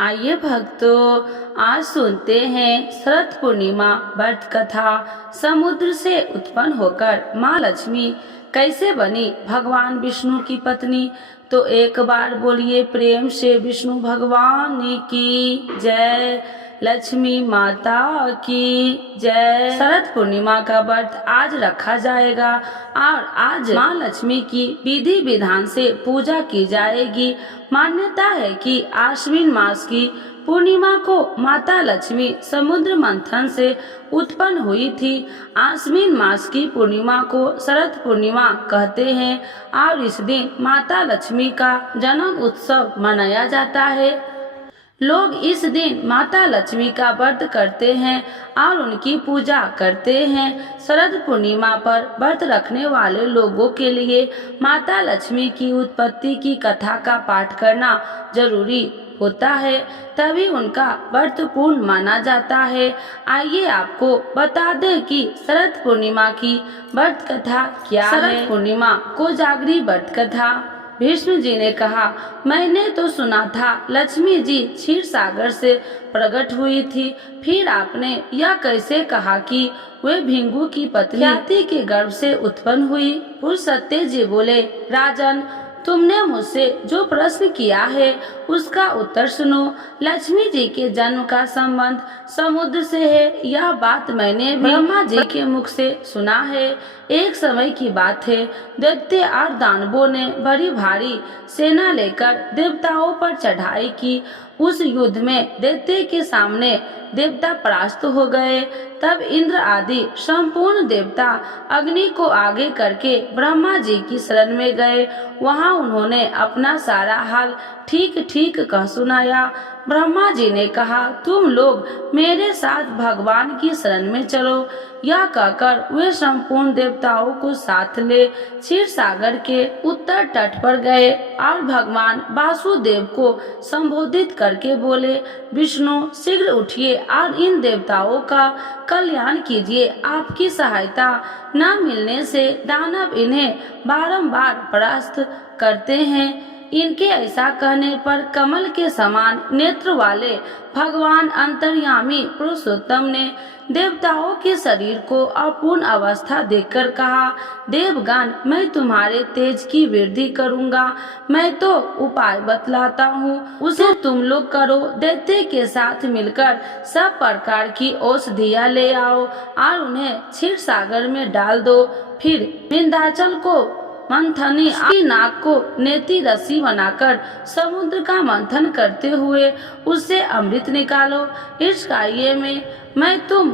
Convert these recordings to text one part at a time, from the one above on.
आइए भक्तों, आज सुनते हैं शरद पूर्णिमा व्रत कथा। समुद्र से उत्पन्न होकर माँ लक्ष्मी कैसे बनी भगवान विष्णु की पत्नी। तो एक बार बोलिए प्रेम से विष्णु भगवान की जय, लक्ष्मी माता की जय। शरद पूर्णिमा का व्रत आज रखा जाएगा और आज माँ लक्ष्मी की विधि विधान से पूजा की जाएगी। मान्यता है कि आश्विन मास की पूर्णिमा को माता लक्ष्मी समुद्र मंथन से उत्पन्न हुई थी। आश्विन मास की पूर्णिमा को शरद पूर्णिमा कहते हैं और इस दिन माता लक्ष्मी का जन्म उत्सव मनाया जाता है। लोग इस दिन माता लक्ष्मी का व्रत करते हैं और उनकी पूजा करते हैं। शरद पूर्णिमा पर व्रत रखने वाले लोगों के लिए माता लक्ष्मी की उत्पत्ति की कथा का पाठ करना जरूरी होता है, तभी उनका व्रत पूर्ण माना जाता है। आइए आपको बता दें कि शरद पूर्णिमा की व्रत कथा क्या है। शरद पूर्णिमा कोजागरी व्रत कथा। भीष्म जी ने कहा, मैंने तो सुना था लक्ष्मी जी क्षीर सागर से प्रकट हुई थी, फिर आपने यह कैसे कहा कि वे भिंगु की पत्नी ख्याति के गर्भ से उत्पन्न हुई। पुरुषोत्तम जी बोले, राजन, तुमने मुझसे जो प्रश्न किया है उसका उत्तर सुनो। लक्ष्मी जी के जन्म का संबंध समुद्र से है, यह बात मैंने ब्रह्मा जी के मुख से सुना है। एक समय की बात है, दैत्य और दानवों ने बड़ी भारी सेना लेकर देवताओं पर चढ़ाई की। उस युद्ध में दैत्य के सामने देवता परास्त हो गए। तब इंद्र आदि संपूर्ण देवता अग्नि को आगे करके ब्रह्मा जी की शरण में गए। वहां उन्होंने अपना सारा हाल ठीक ठीक कह सुनाया। ब्रह्मा जी ने कहा, तुम लोग मेरे साथ भगवान की शरण में चलो। यह कहकर वे संपूर्ण देवताओं को साथ ले क्षीर सागर के उत्तर तट पर गए और भगवान वासुदेव को संबोधित करके बोले, विष्णु शीघ्र उठिए और इन देवताओं का कल्याण कीजिए। आपकी सहायता न मिलने से दानव इन्हें बारंबार परास्त करते हैं। इनके ऐसा कहने पर कमल के समान नेत्र वाले भगवान अंतर्यामी पुरुषोत्तम ने देवताओं के शरीर को अपूर्ण अवस्था देखकर कहा, देवगण, मैं तुम्हारे तेज की वृद्धि करूंगा। मैं तो उपाय बतलाता हूँ, उसे तुम लोग करो। दैत्य के साथ मिलकर सब प्रकार की औषधियाँ ले आओ और उन्हें क्षीर सागर में डाल दो। फिर विंध्याचल को मंथनी की नाक को नेति रस्सी बनाकर समुद्र का मंथन करते हुए उससे अमृत निकालो। इस कार्य में मैं तुम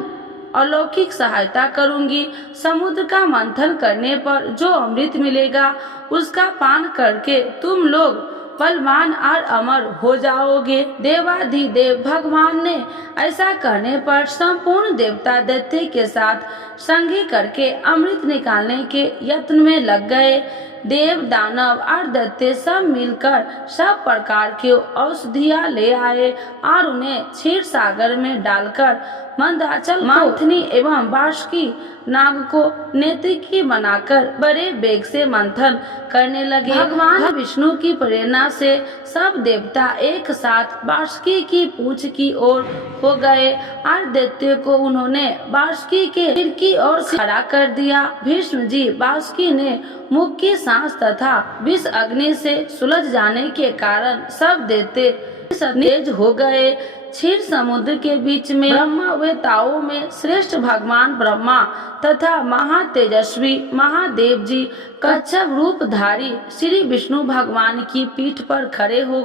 अलौकिक सहायता करूंगी। समुद्र का मंथन करने पर जो अमृत मिलेगा उसका पान करके तुम लोग बलवान और अमर हो जाओगे। देवाधिदेव भगवान ने ऐसा कहने पर संपूर्ण देवता दैत्य के साथ संधि करके अमृत निकालने के यत्न में लग गए। देव, दानव और दैत्य सब मिलकर सब प्रकार की औषधियाँ ले आए और उन्हें क्षीर सागर में डालकर मंदाचल, मंथनी एवं बाष्की नाग को नेत्रिकी बनाकर बड़े वेग से मंथन करने लगे। भगवान विष्णु की प्रेरणा से सब देवता एक साथ बाष्की की पूंछ की ओर हो गए और दैत्य को उन्होंने बाष्की के सिर की ओर खड़ा कर दिया। भीष्म जी बाष्की ने मुख की सांस तथा विष अग्नि से सुलझ जाने के कारण सब दैत्य तेज हो गए। क्षीर समुद्र के बीच में ब्रह्मवेताओं में श्रेष्ठ भगवान ब्रह्मा तथा महातेजस्वी महादेव जी कच्छप रूपधारी श्री विष्णु भगवान की पीठ पर खड़े हो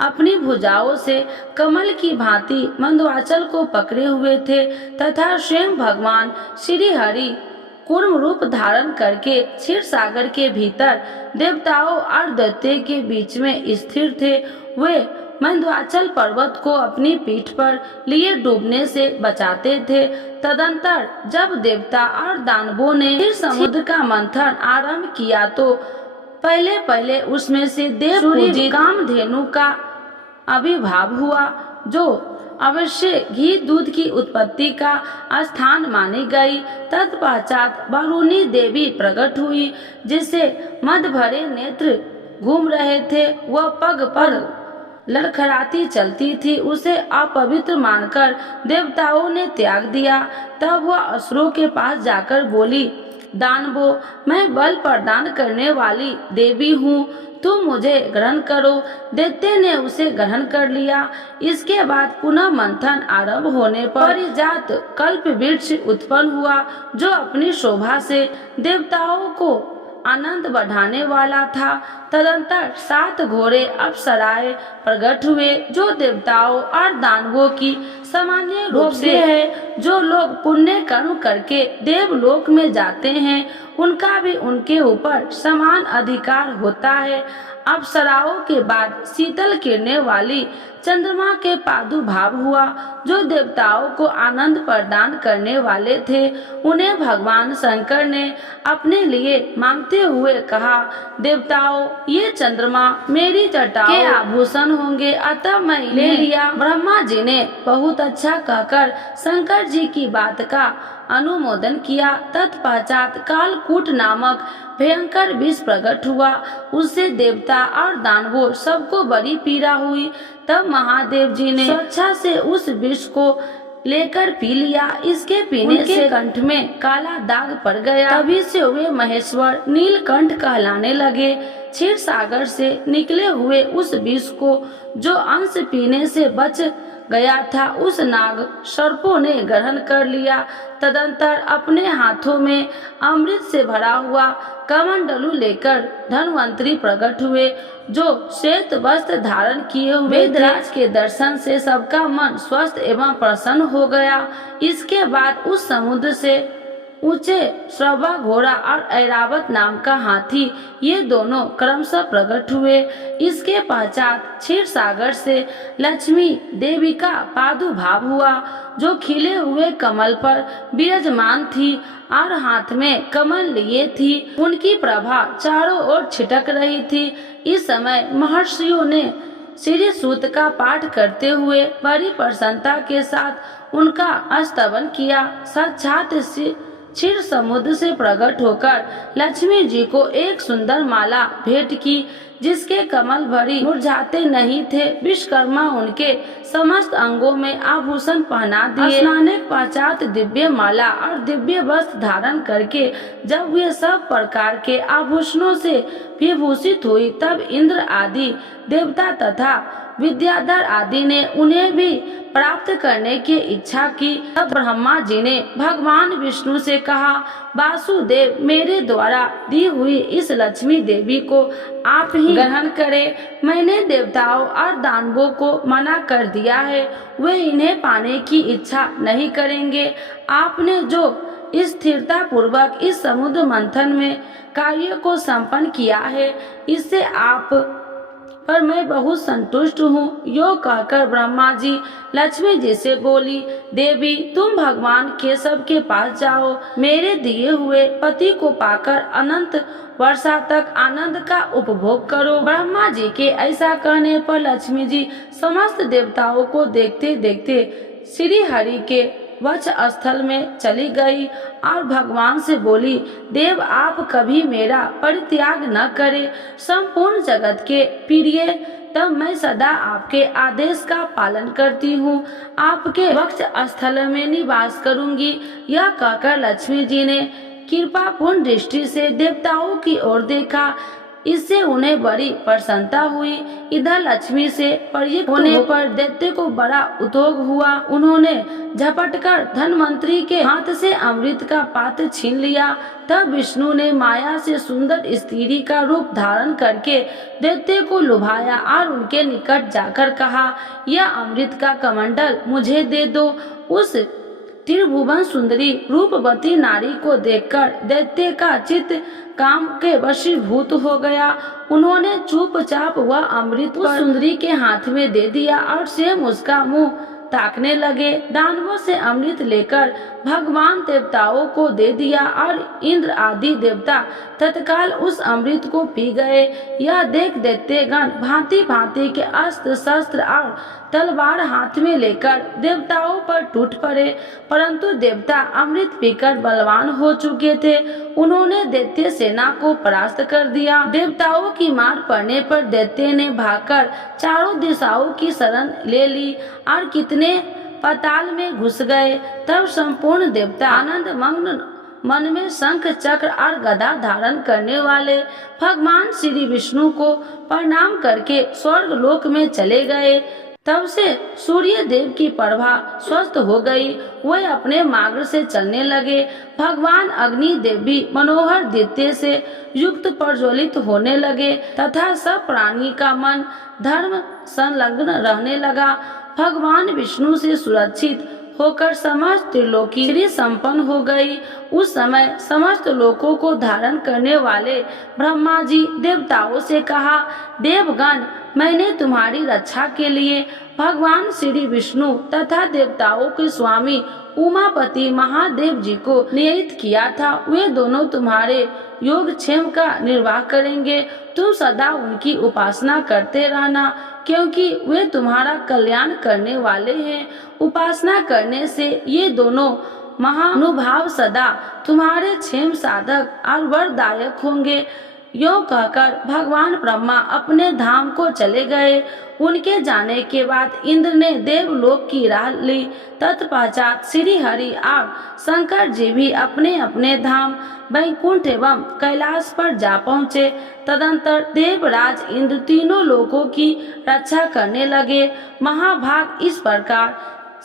अपनी भुजाओं से कमल की भांति मंदवाचल को पकड़े हुए थे तथा स्वयं भगवान श्री हरि कूर्म रूप धारण करके क्षीर सागर के भीतर देवताओं और दैत्य के बीच में स्थिर थे। वे मंदवाचल पर्वत को अपनी पीठ पर लिए डूबने से बचाते थे। तदंतर जब देवता और दानवों ने फिर समुद्र का मंथन आरंभ किया तो पहले पहले उसमें से देव पूजित कामधेनु का आविर्भाव हुआ, जो अवश्य घी दूध की उत्पत्ति का स्थान मानी गई। तत्पश्चात वरुणी देवी प्रकट हुई, जिसे मद भरे नेत्र घूम रहे थे। वह पग पग लड़खड़ाती चलती थी उसे अपवित्र मानकर देवताओं ने त्याग दिया। तब वह असुरों के पास जाकर बोली, दानवों, मैं बल प्रदान करने वाली देवी हूँ, तुम मुझे ग्रहण करो। दैत्य ने उसे ग्रहण कर लिया। इसके बाद पुनः मंथन आरंभ होने पर परिजात कल्प वृक्ष उत्पन्न हुआ, जो अपनी शोभा से देवताओं को आनंद बढ़ाने वाला था। तदंतर 7 घोड़े अप्सराएं प्रकट हुए, जो देवताओं और दानवों की सामान्य रूप से है। जो लोग पुण्य कर्म करके देवलोक में जाते हैं, उनका भी उनके ऊपर समान अधिकार होता है। अप्सराओं के बाद शीतल किरणें वाली चंद्रमा के प्रादुर्भाव हुआ, जो देवताओं को आनंद प्रदान करने वाले थे। उन्हें भगवान शंकर ने अपने लिए मांगते हुए कहा, देवताओं, ये चंद्रमा मेरी जटाओं के आभूषण होंगे, अतः मैं ले लिया। ब्रह्मा जी ने बहुत अच्छा कहकर शंकर जी की बात का अनुमोदन किया। तत्पश्चात कालकूट नामक भयंकर विष प्रकट हुआ, उससे देवता और दानवों सबको बड़ी पीड़ा हुई। तब महादेव जी ने स्वेच्छा से उस विष को लेकर पी लिया। इसके पीने से कंठ में काला दाग पड़ गया। तभी से वे महेश्वर नीलकंठ कहलाने लगे। क्षीर सागर से निकले हुए उस विष को जो अंश पीने से बच गया था, उस नाग सर्पों ने ग्रहण कर लिया। तदंतर अपने हाथों में अमृत से भरा हुआ कमंडलू लेकर धन्वंतरी प्रकट हुए, जो श्वेत वस्त्र धारण किए हुए वेदराज के दर्शन से सबका मन स्वस्थ एवं प्रसन्न हो गया। इसके बाद उस समुद्र से ऊंचे श्रवा घोड़ा और ऐरावत नाम का हाथी, ये दोनों क्रमशः प्रकट हुए। इसके पश्चात क्षीर सागर से लक्ष्मी देवी का प्रादुर्भाव हुआ, जो खिले हुए कमल पर विराजमान थी और हाथ में कमल लिए थी। उनकी प्रभा चारों ओर छिटक रही थी। इस समय महर्षियों ने श्री सूत का पाठ करते हुए बड़ी प्रसन्नता के साथ उनका स्तवन किया। साक्षात क्षीर समुद्र से प्रकट होकर लक्ष्मी जी को एक सुंदर माला भेंट की, जिसके कमल भरी मुरझाते नहीं थे। विश्वकर्मा उनके समस्त अंगों में आभूषण पहना दिए। स्नान के पश्चात दिव्य माला और दिव्य वस्त्र धारण करके जब वे सब प्रकार के आभूषणों से विभूषित हुई, तब इंद्र आदि देवता तथा विद्याधर आदि ने उन्हें भी प्राप्त करने की इच्छा की। तब ब्रह्मा जी ने भगवान विष्णु से कहा, वासुदेव, मेरे द्वारा दी हुई इस लक्ष्मी देवी को आप ही ग्रहण करें। मैंने देवताओं और दानवों को मना कर दिया है, वे इन्हें पाने की इच्छा नहीं करेंगे। आपने जो स्थिरता पूर्वक इस समुद्र मंथन में कार्य को संपन्न किया है, इससे आप पर मैं बहुत संतुष्ट हूँ। यो कहकर ब्रह्मा जी लक्ष्मी जी से बोली, देवी, तुम भगवान केशव के पास जाओ। मेरे दिए हुए पति को पाकर अनंत वर्षा तक आनंद का उपभोग करो। ब्रह्मा जी के ऐसा कहने पर लक्ष्मी जी समस्त देवताओं को देखते देखते श्री हरि के वक्ष स्थल में चली गई और भगवान से बोली, देव, आप कभी मेरा परित्याग न करें। संपूर्ण जगत के प्रिय, तब मैं सदा आपके आदेश का पालन करती हूँ। आपके वक्ष स्थल में निवास करूँगी। यह कहकर लक्ष्मी जी ने कृपापूर्ण दृष्टि से देवताओं की ओर देखा। इससे उन्हें बड़ी प्रसन्नता हुई। इधर लक्ष्मी से परियुक्त होने पर दैत्य को बड़ा उद्योग हुआ। उन्होंने झपटकर धन्वंतरी के हाथ से अमृत का पात्र छीन लिया। तब विष्णु ने माया से सुंदर स्त्री का रूप धारण करके दैत्य को लुभाया और उनके निकट जाकर कहा, यह अमृत का कमंडल मुझे दे दो। उस त्रिभुवन सुंदरी रूपवती नारी को देखकर दैत्य का चित्त काम के वशीभूत हो गया। उन्होंने चुपचाप वह अमृत उस सुंदरी के हाथ में दे दिया और स्वयं उसका मुंह ताकने लगे। दानवों से अमृत लेकर भगवान देवताओं को दे दिया और इंद्र आदि देवता तत्काल उस अमृत को पी गए। यह देख दैत्यगण भांति भांति के अस्त्र शस्त्र और तलवार हाथ में लेकर देवताओं पर टूट पड़े, परंतु देवता अमृत पीकर बलवान हो चुके थे। उन्होंने दैत्य सेना को परास्त कर दिया। देवताओं की मार पड़ने पर दैत्य ने भागकर चारों दिशाओं की शरण ले ली और कितने पाताल में घुस गए। तब संपूर्ण देवता आनंद मग्न मन में शंख चक्र और गदा धारण करने वाले भगवान श्री विष्णु को प्रणाम करके स्वर्ग लोक में चले गए। तब से सूर्य देव की प्रभा स्वस्थ हो गई, वे अपने मार्ग से चलने लगे। भगवान अग्नि देव भी मनोहर दीप्ति से युक्त प्रज्वलित होने लगे तथा सब प्राणी का मन धर्म संलग्न रहने लगा। भगवान विष्णु से सुरक्षित होकर समस्त त्रिलोकी श्री संपन्न हो गई। उस समय समस्त लोकों को धारण करने वाले ब्रह्मा जी देवताओं से कहा, देवगण, मैंने तुम्हारी रक्षा के लिए भगवान श्री विष्णु तथा देवताओं के स्वामी उमापति महादेव जी को नियत किया था। वे दोनों तुम्हारे योगक्षेम का निर्वाह करेंगे। तुम सदा उनकी उपासना करते रहना, क्योंकि वे तुम्हारा कल्याण करने वाले हैं। उपासना करने से ये दोनों महानुभाव सदा तुम्हारे क्षेम साधक और वरदायक होंगे। यों कहकर भगवान ब्रह्मा अपने धाम को चले गए। उनके जाने के बाद इंद्र ने देवलोक की राह ली। तत्पश्चात श्री हरि और शंकर जी भी अपने अपने धाम वैकुंठ एवं कैलाश पर जा पहुँचे। तदंतर देवराज इंद्र तीनों लोकों की रक्षा करने लगे। महाभाग इस प्रकार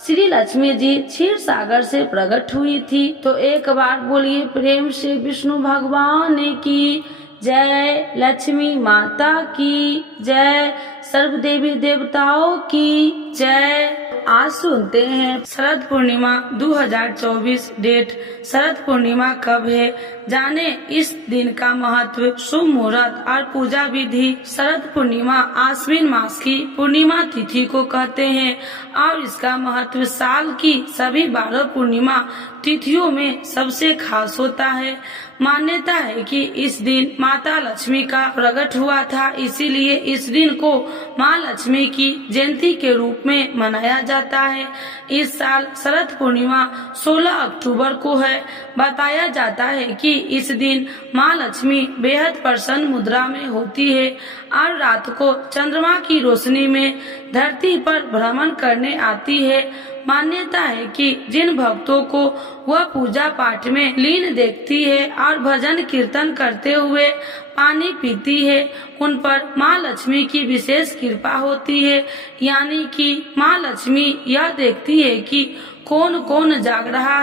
श्री लक्ष्मी जी क्षीर सागर से प्रकट हुई थी। तो एक बार बोलिए प्रेम से विष्णु भगवान की जय, लक्ष्मी माता की जय, सर्व देवी देवताओं की जय। आज सुनते हैं शरद पूर्णिमा 2024 डेट। शरद पूर्णिमा कब है, जाने इस दिन का महत्व, शुभ मुहूर्त और पूजा विधि। शरद पूर्णिमा आश्विन मास की पूर्णिमा तिथि को कहते हैं और इसका महत्व साल की सभी 12 पूर्णिमा तिथियों में सबसे खास होता है। मान्यता है कि इस दिन माता लक्ष्मी का प्रकट हुआ था, इसीलिए इस दिन को माँ लक्ष्मी की जयंती के रूप में मनाया जाता है। इस साल शरद पूर्णिमा 16 अक्टूबर को है। बताया जाता है कि इस दिन माँ लक्ष्मी बेहद प्रसन्न मुद्रा में होती है और रात को चंद्रमा की रोशनी में धरती पर भ्रमण करने आती है। मान्यता है कि जिन भक्तों को वह पूजा पाठ में लीन देखती है और भजन कीर्तन करते हुए पानी पीती है, उन पर माँ लक्ष्मी की विशेष कृपा होती है। यानी कि माँ लक्ष्मी यह देखती है कि कौन कौन जाग रहा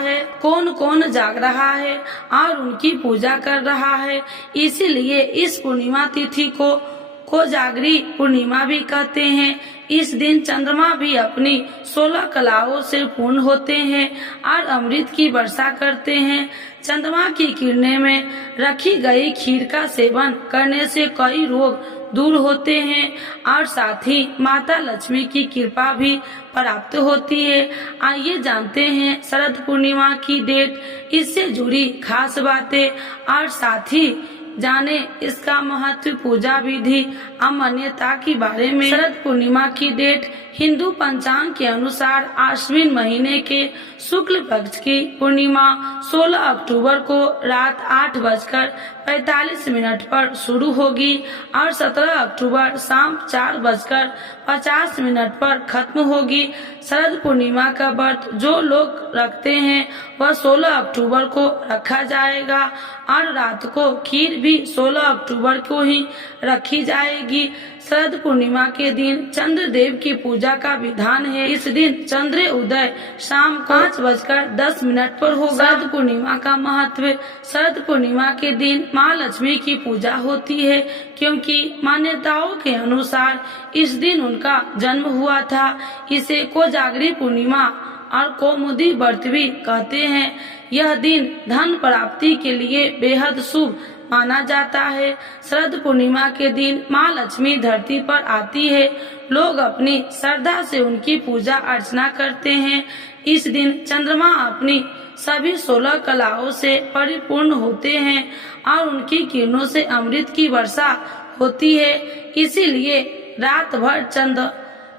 है और उनकी पूजा कर रहा है। इसीलिए इस पूर्णिमा तिथि को कोजागरी पूर्णिमा भी कहते हैं। इस दिन चंद्रमा भी अपनी 16 कलाओं से पूर्ण होते हैं और अमृत की वर्षा करते हैं। चंद्रमा की किरणें में रखी गई खीर का सेवन करने से कई रोग दूर होते हैं और साथ ही माता लक्ष्मी की कृपा भी प्राप्त होती है। आइए जानते हैं शरद पूर्णिमा की डेट, इससे जुड़ी खास बातें और साथ ही जाने इसका महत्व, पूजा विधि और मान्यता के बारे में। शरद पूर्णिमा की डेट हिंदू पंचांग के अनुसार आश्विन महीने के शुक्ल पक्ष की पूर्णिमा 16 अक्टूबर को रात 8:45 पर शुरू होगी और 17 अक्टूबर शाम 4:50 पर खत्म होगी। शरद पूर्णिमा का व्रत जो लोग रखते हैं वह 16 अक्टूबर को रखा जाएगा और रात को खीर भी 16 अक्टूबर को ही रखी जाएगी। शरद पूर्णिमा के दिन चंद्र देव की पूजा का विधान है। इस दिन चंद्र उदय शाम 5:10 पर होगा। शरद पूर्णिमा का महत्व, शरद पूर्णिमा के दिन माँ लक्ष्मी की पूजा होती है, क्योंकि मान्यताओं के अनुसार इस दिन उनका जन्म हुआ था। इसे कोजागरी पूर्णिमा और कौमुदी व्रत भी कहते हैं। यह दिन धन प्राप्ति के लिए बेहद शुभ माना जाता है। शरद पूर्णिमा के दिन माँ लक्ष्मी धरती पर आती है। लोग अपनी श्रद्धा से उनकी पूजा अर्चना करते हैं। इस दिन चंद्रमा अपनी सभी 16 कलाओं से परिपूर्ण होते हैं और उनकी किरणों से अमृत की वर्षा होती है। इसीलिए रात भर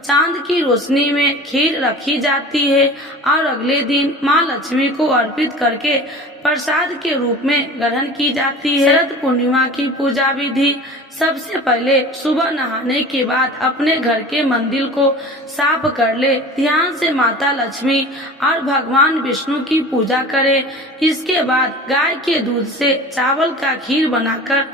चांद की रोशनी में खीर रखी जाती है और अगले दिन माँ लक्ष्मी को अर्पित करके प्रसाद के रूप में ग्रहण की जाती है। शरद पूर्णिमा की पूजा विधि: सबसे पहले सुबह नहाने के बाद अपने घर के मंदिर को साफ कर ले, ध्यान से माता लक्ष्मी और भगवान विष्णु की पूजा करे। इसके बाद गाय के दूध से चावल का खीर बनाकर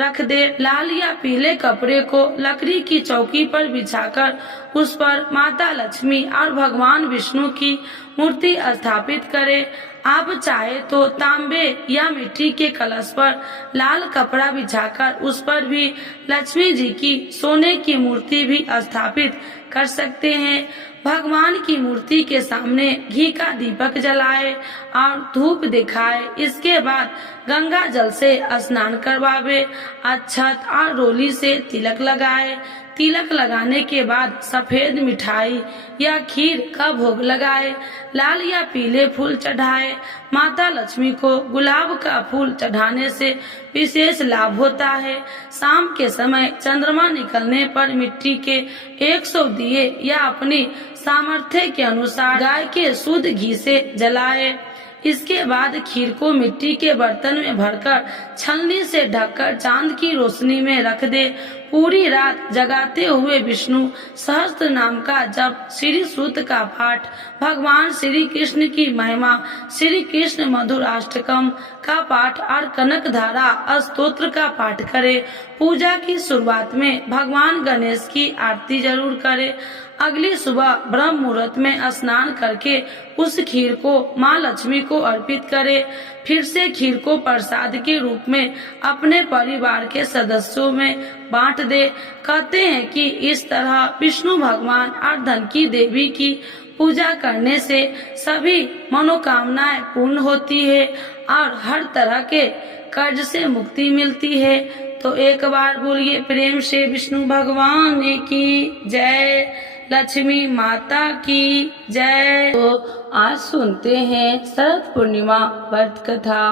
रख दे। लाल या पीले कपड़े को लकड़ी की चौकी पर बिछाकर उस पर माता लक्ष्मी और भगवान विष्णु की मूर्ति स्थापित करे। आप चाहे तो तांबे या मिट्टी के कलश पर लाल कपड़ा बिछाकर उस पर भी लक्ष्मी जी की सोने की मूर्ति भी स्थापित कर सकते हैं। भगवान की मूर्ति के सामने घी का दीपक जलाए और धूप दिखाए। इसके बाद गंगा जल से स्नान करवावे, अक्षत और रोली से तिलक लगाए। तिलक लगाने के बाद सफेद मिठाई या खीर का भोग लगाए। लाल या पीले फूल चढ़ाए। माता लक्ष्मी को गुलाब का फूल चढ़ाने से विशेष लाभ होता है। शाम के समय चंद्रमा निकलने पर मिट्टी के 100 दिए या अपनी सामर्थ्य के अनुसार गाय के शुद्ध घी से जलाए। इसके बाद खीर को मिट्टी के बर्तन में भरकर छलनी से ढककर चांद की रोशनी में रख दे। पूरी रात जगाते हुए विष्णु सहस्त्र नाम का जप, श्री सूक्त का पाठ, भगवान श्री कृष्ण की महिमा, श्री कृष्ण मधुराष्टकम का पाठ और कनक धारा स्तोत्र का पाठ करे। पूजा की शुरुआत में भगवान गणेश की आरती जरूर करे। अगली सुबह ब्रह्म मुहूर्त में स्नान करके उस खीर को माँ लक्ष्मी को अर्पित करे। फिर से खीर को प्रसाद के रूप में अपने परिवार के सदस्यों में बांट दे। कहते हैं कि इस तरह विष्णु भगवान और धन की देवी की पूजा करने से सभी मनोकामनाएं पूर्ण होती है और हर तरह के कर्ज से मुक्ति मिलती है। तो एक बार बोलिए प्रेम से विष्णु भगवान की जय, लक्ष्मी माता की जय। तो आज सुनते हैं शरद पूर्णिमा व्रत कथा।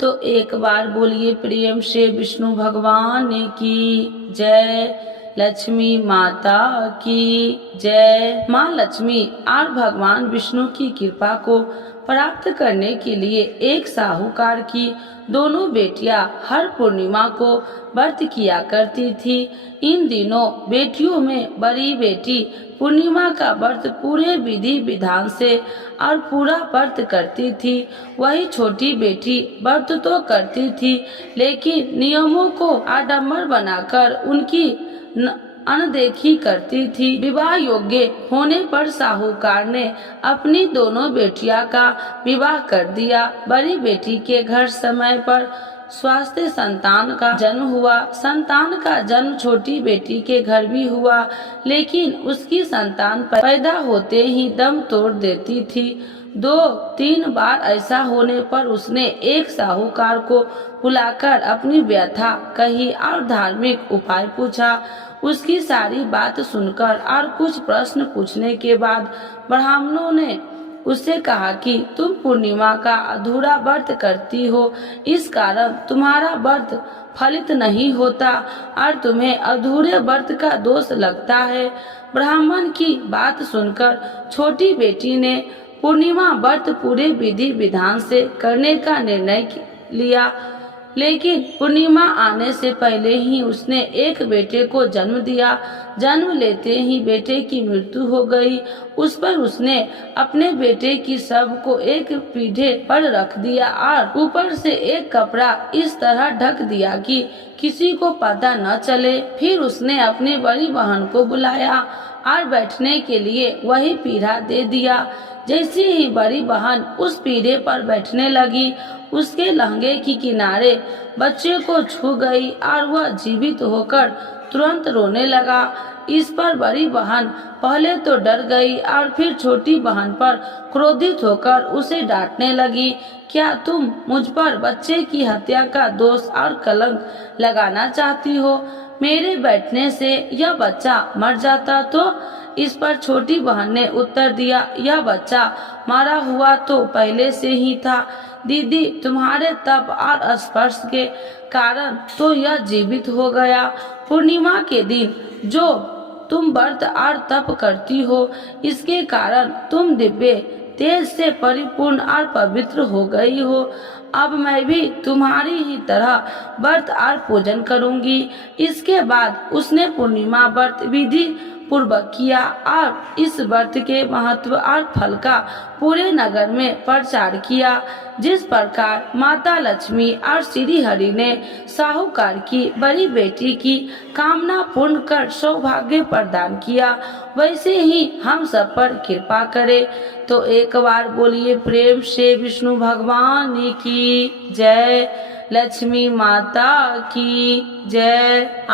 तो एक बार बोलिए प्रेम से विष्णु भगवान की जय, लक्ष्मी माता की जय। माँ लक्ष्मी और भगवान विष्णु की कृपा को प्राप्त करने के लिए एक साहूकार की दोनों बेटियां हर पूर्णिमा को व्रत किया करती थी। इन दिनों बेटियों में बड़ी बेटी पूर्णिमा का व्रत पूरे विधि विधान से और पूरा व्रत करती थी। वही छोटी बेटी व्रत तो करती थी लेकिन नियमों को आडंबर बनाकर उनकी अनदेखी करती थी। विवाह योग्य होने पर साहूकार ने अपनी दोनों बेटियां का विवाह कर दिया। बड़ी बेटी के घर समय पर स्वास्थ्य संतान का जन्म हुआ। संतान का जन्म छोटी बेटी के घर भी हुआ, लेकिन उसकी संतान पैदा होते ही दम तोड़ देती थी। 2-3 बार ऐसा होने पर उसने एक साहूकार को बुलाकर अपनी व्यथा कही और धार्मिक उपाय पूछा। उसकी सारी बात सुनकर और कुछ प्रश्न पूछने के बाद ब्राह्मणों ने उससे कहा कि तुम पूर्णिमा का अधूरा व्रत करती हो, इस कारण तुम्हारा व्रत फलित नहीं होता और तुम्हें अधूरे व्रत का दोष लगता है। ब्राह्मण की बात सुनकर छोटी बेटी ने पूर्णिमा व्रत पूरे विधि विधान से करने का निर्णय लिया, लेकिन पूर्णिमा आने से पहले ही उसने एक बेटे को जन्म दिया। जन्म लेते ही बेटे की मृत्यु हो गई। उस पर उसने अपने बेटे की शव को एक पीढ़े पर रख दिया और ऊपर से एक कपड़ा इस तरह ढक दिया कि किसी को पता न चले। फिर उसने अपनी बड़ी बहन को बुलाया और बैठने के लिए वही पीढ़ा दे दिया। जैसे ही बड़ी बहन उस पीढ़े पर बैठने लगी, उसके लहंगे की किनारे बच्चे को छू गई और वह जीवित होकर तुरंत रोने लगा। इस पर बड़ी बहन पहले तो डर गई और फिर छोटी बहन पर क्रोधित होकर उसे डांटने लगी। क्या तुम मुझ पर बच्चे की हत्या का दोष और कलंक लगाना चाहती हो? मेरे बैठने से यह बच्चा मर जाता तो? इस पर छोटी बहन ने उत्तर दिया, यह बच्चा मरा हुआ तो पहले से ही था दीदी, तुम्हारे तप और स्पर्श के कारण तो यह जीवित हो गया। पूर्णिमा के दिन जो तुम व्रत और तप करती हो, इसके कारण तुम दिव्य तेज से परिपूर्ण और पवित्र हो गई हो। अब मैं भी तुम्हारी ही तरह व्रत और पूजन करूंगी। इसके बाद उसने पूर्णिमा व्रत विधि पूर्वक किया और इस व्रत के महत्व और फल का पूरे नगर में प्रचार किया। जिस प्रकार माता लक्ष्मी और श्री हरि ने साहूकार की बड़ी बेटी की कामना पूर्ण कर सौभाग्य प्रदान किया, वैसे ही हम सब पर कृपा करे। तो एक बार बोलिए प्रेम से विष्णु भगवान की जय, लक्ष्मी माता की जय।